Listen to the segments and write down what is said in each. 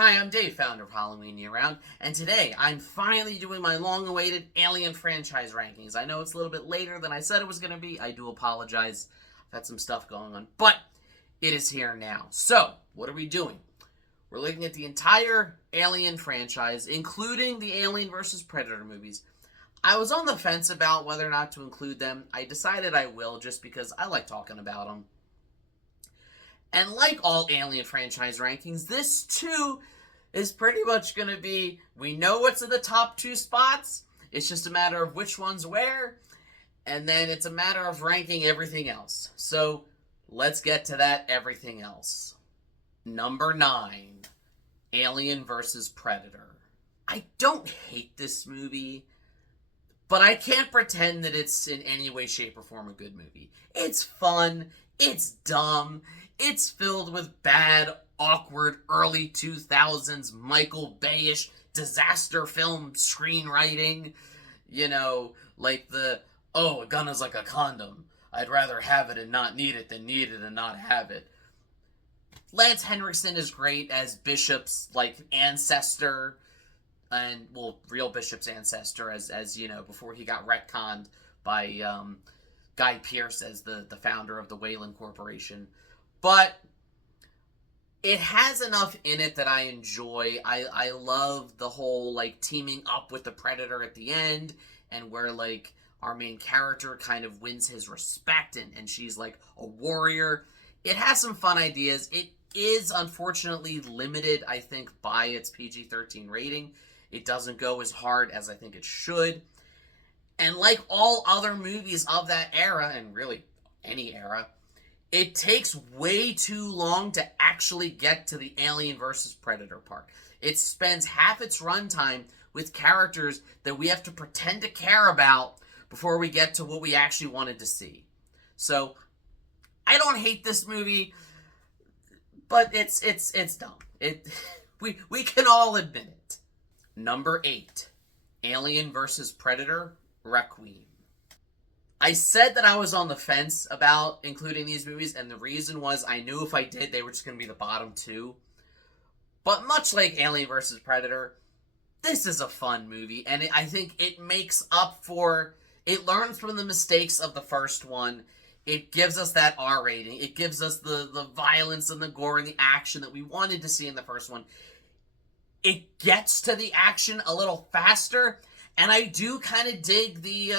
Hi, I'm Dave, founder of Halloween Year Round, and today I'm finally doing my long-awaited Alien franchise rankings. I know it's a little bit later than I said it was going to be. I do apologize. I've had some stuff going on, but it is here now. So, what are we doing? We're looking at the entire Alien franchise, including the Alien vs. Predator movies. I was on the fence about whether or not to include them. I decided I will, just because I like talking about them. And like all Alien franchise rankings, this too is pretty much going to be, we know what's in the top two spots. It's just a matter of which one's where. And then it's a matter of ranking everything else. So let's get to that everything else. Number 9, Alien vs. Predator. I don't hate this movie, but I can't pretend that it's in any way, shape, or form a good movie. It's fun. It's dumb. It's filled with bad, awkward, early 2000s Michael Bay-ish disaster film screenwriting. You know, like a gun is like a condom. I'd rather have it and not need it than need it and not have it. Lance Henriksen is great as Bishop's, ancestor. And, real Bishop's ancestor as you know, before he got retconned by Guy Pearce as the founder of the Wayland Corporation. But it has enough in it that I enjoy. I love the whole, teaming up with the Predator at the end, and where, our main character kind of wins his respect, and she's, a warrior. It has some fun ideas. It is, unfortunately, limited, I think, by its PG-13 rating. It doesn't go as hard as I think it should. And like all other movies of that era, and really any era, it takes way too long to actually get to the Alien vs. Predator part. It spends half its runtime with characters that we have to pretend to care about before we get to what we actually wanted to see. So, I don't hate this movie, but it's dumb. We can all admit it. Number 8, Alien vs. Predator, Requiem. I said that I was on the fence about including these movies, and the reason was I knew if I did, they were just going to be the bottom 2. But much like Alien vs. Predator, this is a fun movie, and I think it makes up for... It learns from the mistakes of the first one. It gives us that R rating. It gives us the violence and the gore and the action that we wanted to see in the first one. It gets to the action a little faster, and I do kind of dig the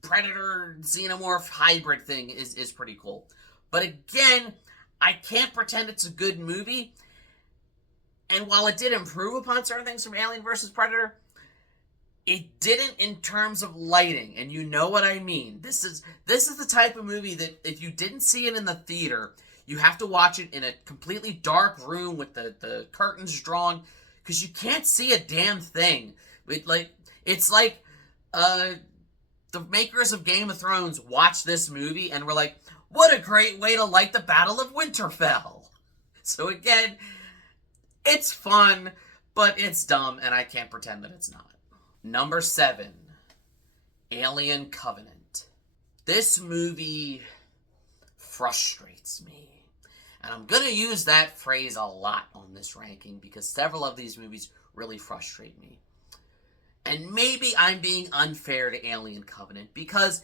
Predator-Xenomorph hybrid thing is pretty cool. But again, I can't pretend it's a good movie, and while it did improve upon certain things from Alien vs. Predator, it didn't in terms of lighting, and you know what I mean. This is the type of movie that if you didn't see it in the theater, you have to watch it in a completely dark room with the curtains drawn, because you can't see a damn thing. It's like the makers of Game of Thrones watched this movie and were like, what a great way to light the Battle of Winterfell. So again, it's fun, but it's dumb, and I can't pretend that it's not. Number 7, Alien Covenant. This movie frustrates me. And I'm going to use that phrase a lot on this ranking because several of these movies really frustrate me. And maybe I'm being unfair to Alien Covenant because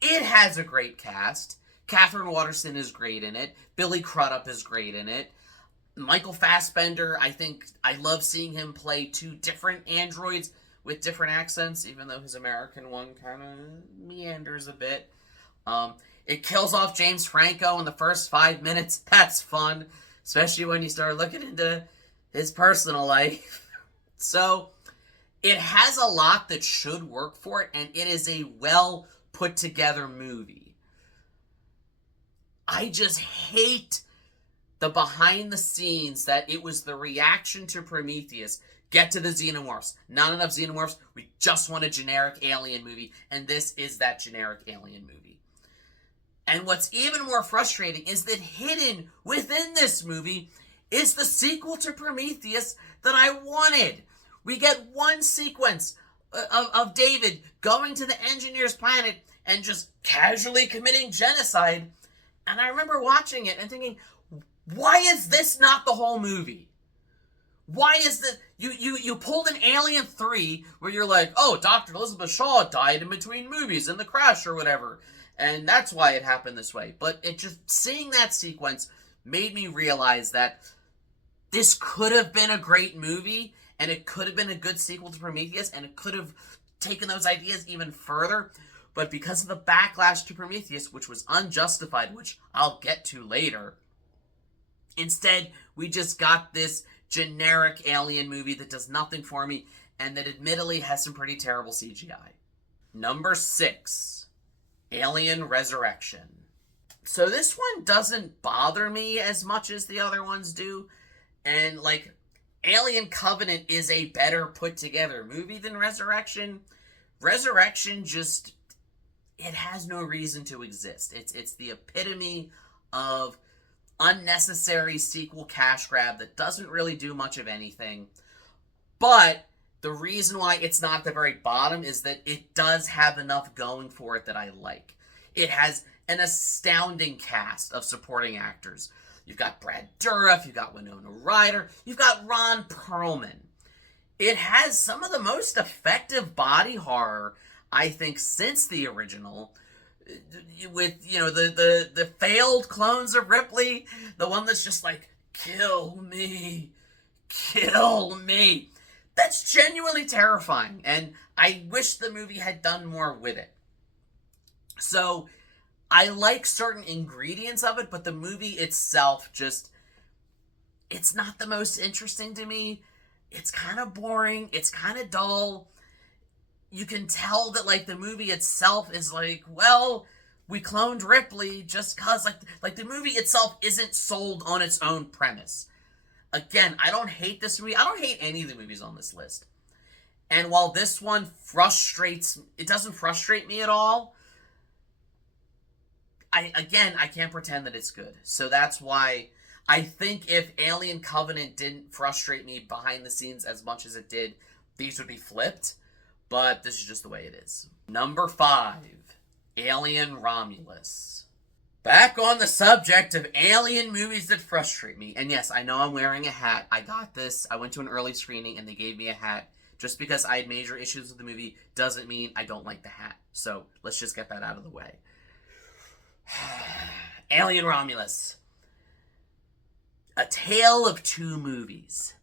it has a great cast. Catherine Waterston is great in it. Billy Crudup is great in it. Michael Fassbender, I love seeing him play 2 different androids with different accents, even though his American one kind of meanders a bit. It kills off James Franco in the first 5 minutes. That's fun, especially when you start looking into his personal life. So, it has a lot that should work for it, and it is a well put together movie. I just hate the behind the scenes that it was the reaction to Prometheus. Get to the Xenomorphs. Not enough Xenomorphs. We just want a generic alien movie, and this is that generic alien movie. And what's even more frustrating is that hidden within this movie is the sequel to Prometheus that I wanted. We get one sequence of David going to the engineer's planet and just casually committing genocide. And I remember watching it and thinking, why is this not the whole movie? Why is this? You pulled an Alien 3 where you're like, oh, Dr. Elizabeth Shaw died in between movies in the crash or whatever. And that's why it happened this way. But it just, seeing that sequence made me realize that this could have been a great movie, and it could have been a good sequel to Prometheus, and it could have taken those ideas even further. But because of the backlash to Prometheus, which was unjustified, which I'll get to later, instead, we just got this generic Alien movie that does nothing for me, and that admittedly has some pretty terrible CGI. Number 6, Alien Resurrection. So this one doesn't bother me as much as the other ones do, and like, Alien Covenant is a better put together movie than Resurrection. Resurrection just, it has no reason to exist. It's the epitome of unnecessary sequel cash grab that doesn't really do much of anything. But the reason why it's not at the very bottom is that it does have enough going for it that I like. It has an astounding cast of supporting actors. You've got Brad Dourif, you've got Winona Ryder, you've got Ron Perlman. It has some of the most effective body horror, I think, since the original. With, you know, the failed clones of Ripley, the one that's just like, kill me, kill me. That's genuinely terrifying, and I wish the movie had done more with it. So, I like certain ingredients of it, but the movie itself just, it's not the most interesting to me. It's kind of boring, it's kind of dull. You can tell that, like, the movie itself is like, well, we cloned Ripley just cause, like the movie itself isn't sold on its own premise. Again, I don't hate this movie. I don't hate any of the movies on this list. And while this one it doesn't frustrate me at all, I can't pretend that it's good. So that's why I think if Alien Covenant didn't frustrate me behind the scenes as much as it did, these would be flipped. But this is just the way it is. Number 5, Alien Romulus. Back on the subject of alien movies that frustrate me. And yes, I know I'm wearing a hat. I got this. I went to an early screening and they gave me a hat. Just because I had major issues with the movie doesn't mean I don't like the hat. So let's just get that out of the way. Alien Romulus. A tale of two movies.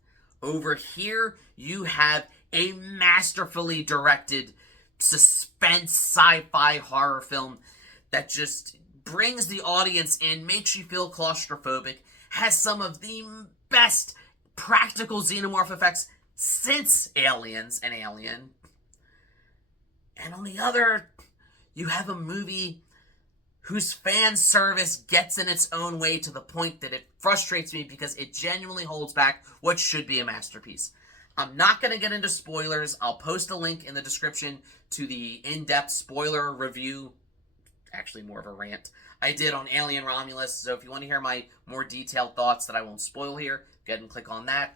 Over here, you have a masterfully directed suspense sci-fi horror film that just brings the audience in, makes you feel claustrophobic, has some of the best practical xenomorph effects since Aliens and Alien. And on the other, you have a movie whose fan service gets in its own way to the point that it frustrates me because it genuinely holds back what should be a masterpiece. I'm not going to get into spoilers. I'll post a link in the description to the in-depth spoiler review, actually more of a rant, I did on Alien Romulus. So if you want to hear my more detailed thoughts that I won't spoil here, go ahead and click on that.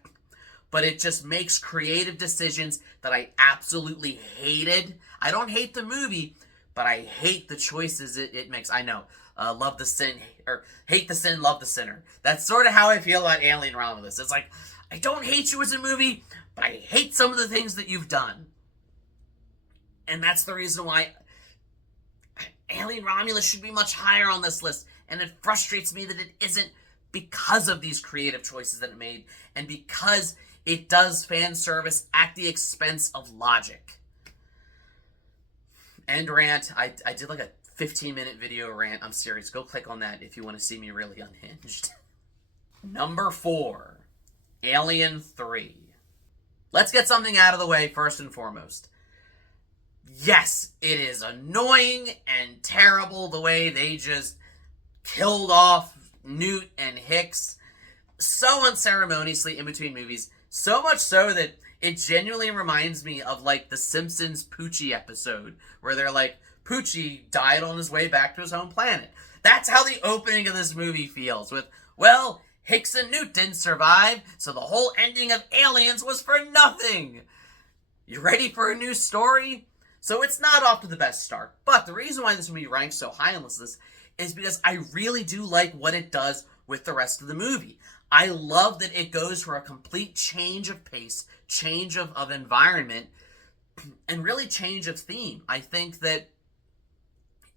But it just makes creative decisions that I absolutely hated. I don't hate the movie, but I hate the choices it makes. I know. Love the sin, or hate the sin, love the sinner. That's sort of how I feel about Alien Romulus. It's like, I don't hate you as a movie, but I hate some of the things that you've done. And that's the reason why Alien Romulus should be much higher on this list. And it frustrates me that it isn't because of these creative choices that it made, and because it does fan service at the expense of logic. End rant. I did like a 15-minute video rant. I'm serious. Go click on that if you want to see me really unhinged. Number 4. Alien 3. Let's get something out of the way first and foremost. Yes, it is annoying and terrible the way they just killed off Newt and Hicks so unceremoniously in between movies. So much so that it genuinely reminds me of, like, the Simpsons Poochie episode, where they're like, Poochie died on his way back to his home planet. That's how the opening of this movie feels, with, well, Hicks and Newt didn't survive, so the whole ending of Aliens was for nothing. You ready for a new story? So it's not off to the best start, but the reason why this movie ranks so high on this list is because I really do like what it does with the rest of the movie. I love that it goes for a complete change of pace, change of environment, and really change of theme. I think that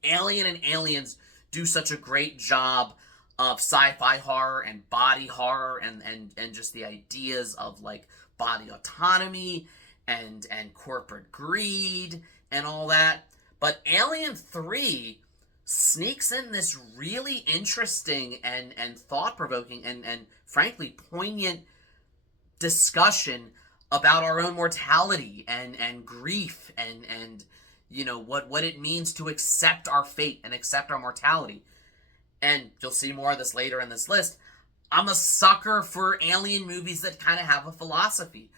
Alien and Aliens do such a great job of sci-fi horror and body horror and just the ideas of like body autonomy and corporate greed and all that. But Alien 3 sneaks in this really interesting and thought-provoking and frankly poignant discussion about our own mortality and grief and you know what it means to accept our fate and accept our mortality. And you'll see more of this later in this list. I'm a sucker for alien movies that kind of have a philosophy.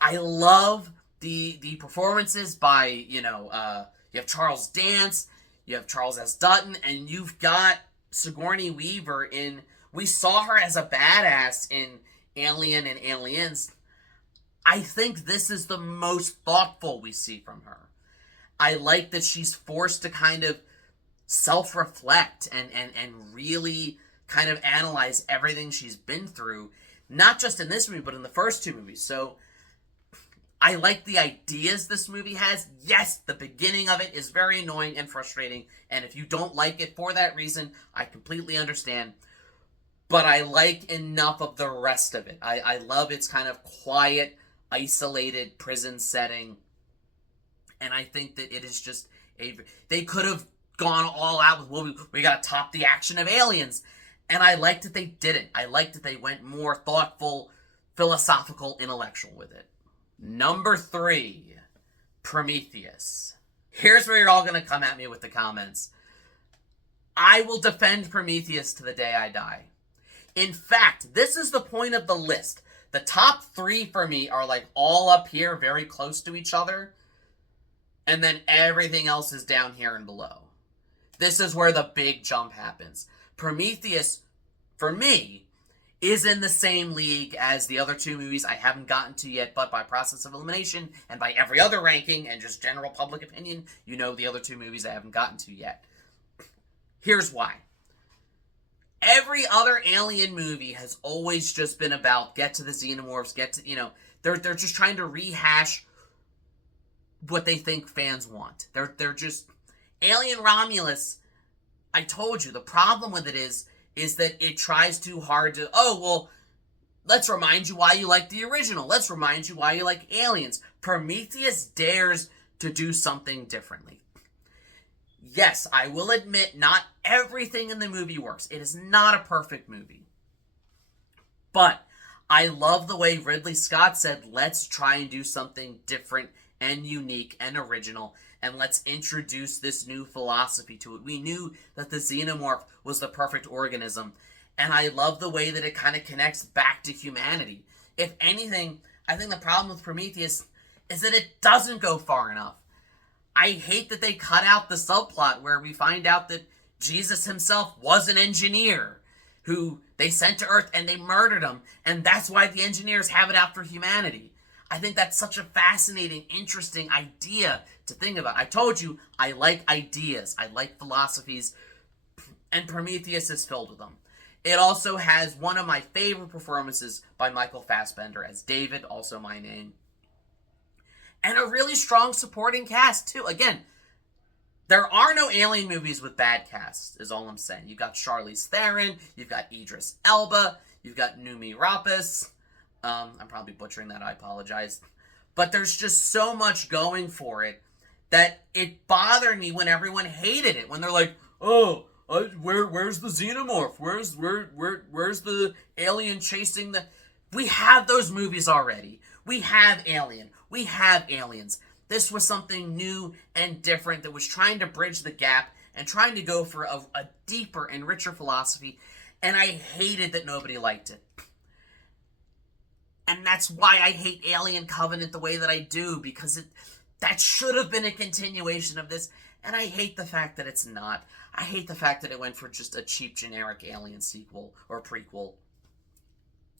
I love the performances by, you have Charles Dance, you have Charles S. Dutton, and you've got Sigourney Weaver in... We saw her as a badass in Alien and Aliens. I think this is the most thoughtful we see from her. I like that she's forced to kind of self-reflect and really kind of analyze everything she's been through, not just in this movie, but in the first two movies. So I like the ideas this movie has. Yes, the beginning of it is very annoying and frustrating, and if you don't like it for that reason, I completely understand. But I like enough of the rest of it. I love its kind of quiet, isolated prison setting, and I think that it is just they could have gone all out with, well, we gotta top the action of Aliens, and I liked that they didn't. I liked that they went more thoughtful, philosophical, intellectual with it. Number 3, Prometheus. Here's where you're all gonna come at me with the comments. I will defend Prometheus to the day I die. In fact, this is the point of the list. The top 3 for me are like all up here, very close to each other, and then everything else is down here and below. This is where the big jump happens. Prometheus, for me, is in the same league as the other 2 movies I haven't gotten to yet, but by process of elimination and by every other ranking and just general public opinion, you know the other 2 movies I haven't gotten to yet. Here's why. Every other Alien movie has always just been about get to the xenomorphs, they're just trying to rehash what they think fans want. They're just... Alien Romulus, I told you, the problem with it is that it tries too hard to, let's remind you why you like the original. Let's remind you why you like Aliens. Prometheus dares to do something differently. Yes, I will admit not everything in the movie works. It is not a perfect movie. But I love the way Ridley Scott said, let's try and do something different and unique and original, and let's introduce this new philosophy to it. We knew that the xenomorph was the perfect organism, and I love the way that it kind of connects back to humanity. If anything, I think the problem with Prometheus is that it doesn't go far enough. I hate that they cut out the subplot where we find out that Jesus himself was an engineer who they sent to Earth and they murdered him, and that's why the engineers have it out for humanity. I think that's such a fascinating, interesting idea to think about. I told you, I like ideas. I like philosophies. And Prometheus is filled with them. It also has one of my favorite performances by Michael Fassbender as David, also my name. And a really strong supporting cast, too. Again, there are no Alien movies with bad casts, is all I'm saying. You've got Charlize Theron. You've got Idris Elba. You've got Noomi Rapace. I'm probably butchering that, I apologize. But there's just so much going for it that it bothered me when everyone hated it. When they're like, where's the xenomorph? Where's the alien chasing the... We have those movies already. We have Alien. We have Aliens. This was something new and different that was trying to bridge the gap and trying to go for a deeper and richer philosophy. And I hated that nobody liked it. And that's why I hate Alien Covenant the way that I do, because that should have been a continuation of this, and I hate the fact that it's not. I hate the fact that it went for just a cheap, generic Alien sequel or prequel.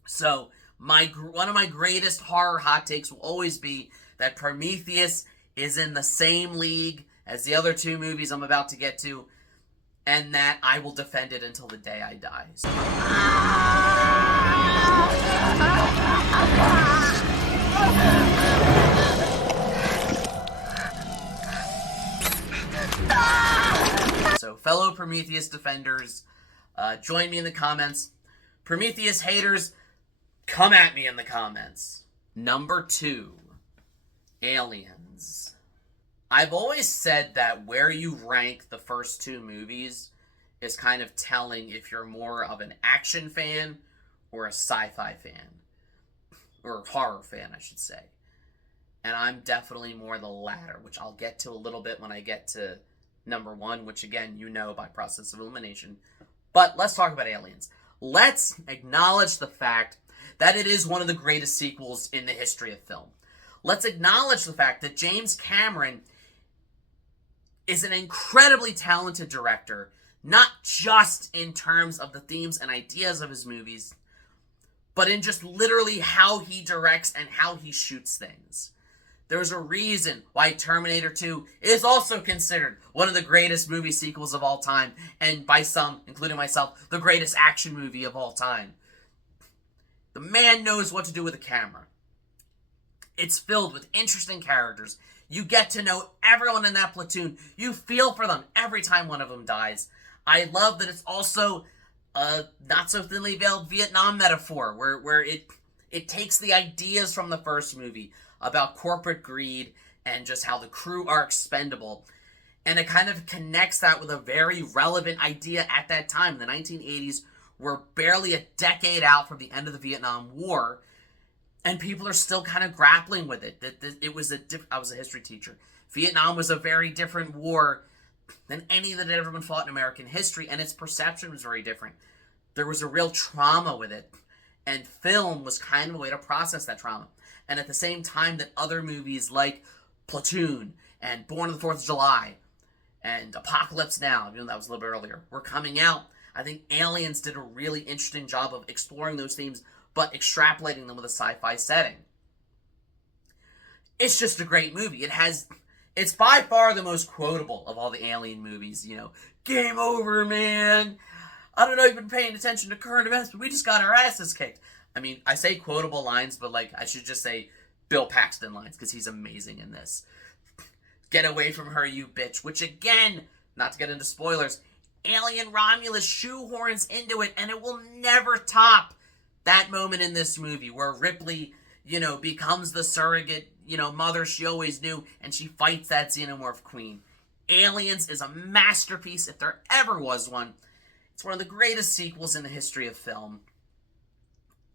So, one of my greatest horror hot takes will always be that Prometheus is in the same league as the other 2 movies I'm about to get to, and that I will defend it until the day I die. So, fellow Prometheus defenders, join me in the comments. Prometheus haters, come at me in the comments. Number 2, Aliens. I've always said that where you rank the first 2 movies is kind of telling if you're more of an action fan or a sci-fi fan. Or a horror fan, I should say. And I'm definitely more the latter, which I'll get to a little bit when I get to number 1, which again, you know by process of elimination. But let's talk about Aliens. Let's acknowledge the fact that it is one of the greatest sequels in the history of film. Let's acknowledge the fact that James Cameron is an incredibly talented director, not just in terms of the themes and ideas of his movies, but in just literally how he directs and how he shoots things. There's a reason why Terminator 2 is also considered one of the greatest movie sequels of all time, and by some, including myself, the greatest action movie of all time. The man knows what to do with a camera. It's filled with interesting characters. You get to know everyone in that platoon. You feel for them every time one of them dies. I love that it's also a not so thinly veiled Vietnam metaphor where it takes the ideas from the first movie about corporate greed and just how the crew are expendable, and it kind of connects that with a very relevant idea at that time. The 1980s were barely a decade out from the end of the Vietnam War, and people are still kind of grappling with it. I was a history teacher. Vietnam was a very different war than any that had ever been fought in American history, and its perception was very different. There was a real trauma with it, and film was kind of a way to process that trauma. And at the same time that other movies like Platoon and Born on the 4th of July and Apocalypse Now, even though that was a little bit earlier, were coming out, I think Aliens did a really interesting job of exploring those themes, but extrapolating them with a sci-fi setting. It's just a great movie. It's by far the most quotable of all the Alien movies. You know, game over, man. I don't know if you've been paying attention to current events, but we just got our asses kicked. I mean, I say quotable lines, but like I should just say Bill Paxton lines, because he's amazing in this. Get away from her, you bitch. Which again, not to get into spoilers, Alien Romulus shoehorns into it, and it will never top that moment in this movie where Ripley, becomes the surrogate, mother she always knew, and she fights that xenomorph queen. Aliens is a masterpiece if there ever was one. It's one of the greatest sequels in the history of film.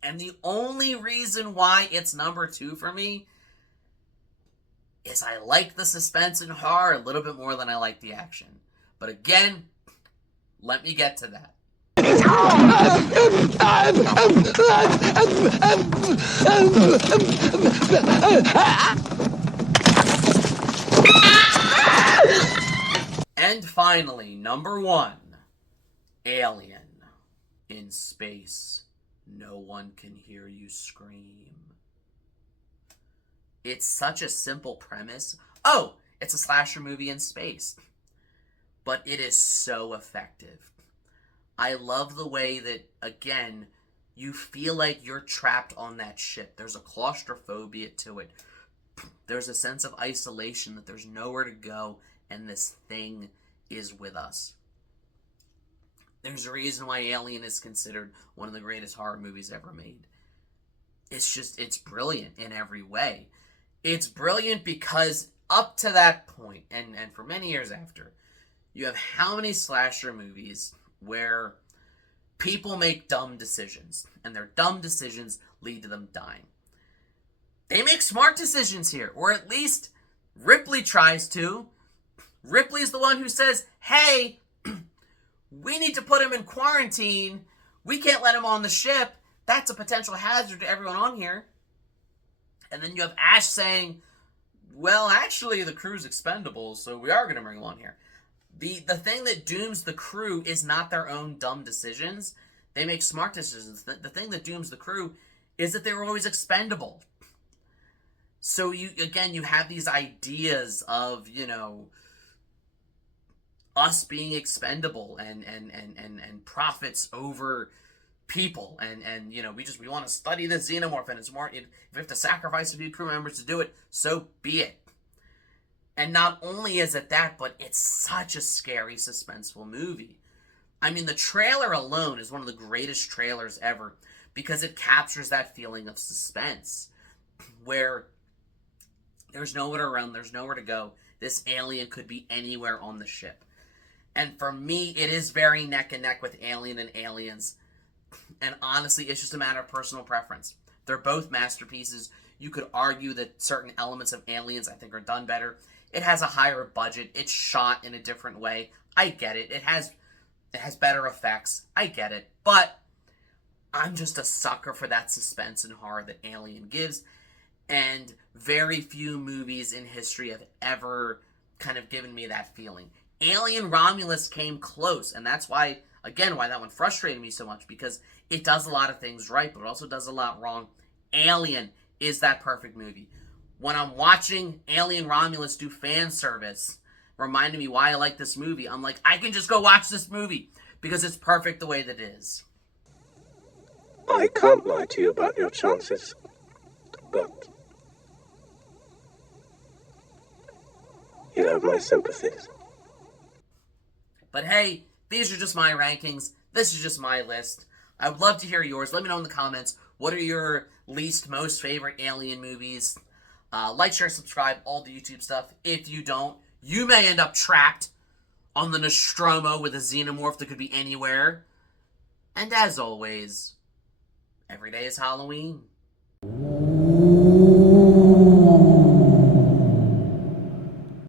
And the only reason why it's number 2 for me is I like the suspense and horror a little bit more than I like the action. But again, let me get to that. And finally, number 1, Alien. In space, no one can hear you scream. It's such a simple premise. Oh, it's a slasher movie in space. But it is so effective. I love the way that, again, you feel like you're trapped on that ship. There's a claustrophobia to it. There's a sense of isolation, that there's nowhere to go, and this thing is with us. There's a reason why Alien is considered one of the greatest horror movies ever made. It's brilliant in every way. It's brilliant because up to that point, and for many years after, you have how many slasher movies where people make dumb decisions, and their dumb decisions lead to them dying. They make smart decisions here, or at least Ripley tries to. Ripley's the one who says, hey, we need to put him in quarantine. We can't let him on the ship. That's a potential hazard to everyone on here. And then you have Ash saying, well, actually, the crew's expendable, so we are going to bring him on here. The thing that dooms the crew is not their own dumb decisions. They make smart decisions. The thing that dooms the crew is that they were always expendable. So you have these ideas of, us being expendable and profits over people, and you know, we want to study the xenomorph, and it's more, if we have to sacrifice a few crew members to do it, so be it. And not only is it that, but it's such a scary, suspenseful movie. I mean, the trailer alone is one of the greatest trailers ever because it captures that feeling of suspense where there's nowhere to run, there's nowhere to go. This alien could be anywhere on the ship. And for me, it is very neck and neck with Alien and Aliens. And honestly, it's just a matter of personal preference. They're both masterpieces. You could argue that certain elements of Aliens, I think, are done better. It has a higher budget. It's shot in a different way. I get it. It has better effects. I get it. But I'm just a sucker for that suspense and horror that Alien gives. And very few movies in history have ever kind of given me that feeling. Alien Romulus came close. And that's why, again, why that one frustrated me so much. Because it does a lot of things right, but it also does a lot wrong. Alien is that perfect movie. When I'm watching Alien Romulus do fan service, reminding me why I like this movie, I'm like, I can just go watch this movie because it's perfect the way that it is. I can't lie to you about your chances, but you have my sympathies. But hey, these are just my rankings. This is just my list. I would love to hear yours. Let me know in the comments, what are your least most favorite Alien movies? Like, share, subscribe, all the YouTube stuff. If you don't, you may end up trapped on the Nostromo with a xenomorph that could be anywhere. And as always, every day is Halloween.